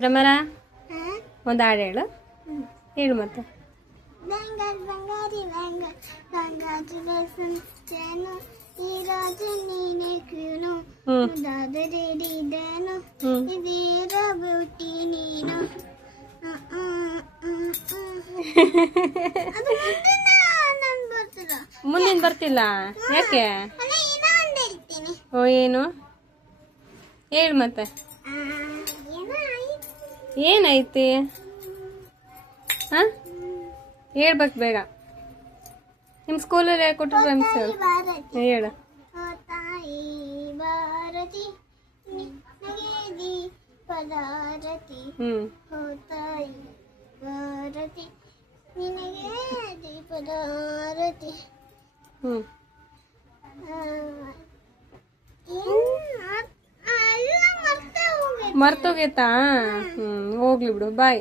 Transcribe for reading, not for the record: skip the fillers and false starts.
ಭ್ರಮರ ಒಂದು ಹಾಡು ಹೇಳು. ಹೇಳು ಮತ್ತೆ. ಮುಂದಿನ ಬರ್ತಿಲ್ಲ ಯಾಕೆ? ಓ ಏನು ಹೇಳು ಮತ್ತೆ. ಏನೈತಿ ಹಾಂ ಹೇಳ್ಬೇಕು ಬೇಗ. ನಿಮ್ಮ ಸ್ಕೂಲಲ್ಲಿ ಹೇಳ್ಕೊಟ್ರು ರಮ್ಸ್ ಹೇಳು. ಮರ್ತೋಗೈತಾ? ಹೋಗ್ಲಿ ಬಿಡು, ಬಾಯ್.